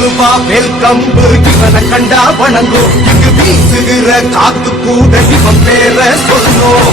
ரூபா வேல் கம்பு இவனை கண்டா வணங்கும். இங்கு வீசுகிற காத்து கூட இவன் பேர சொல்லும்.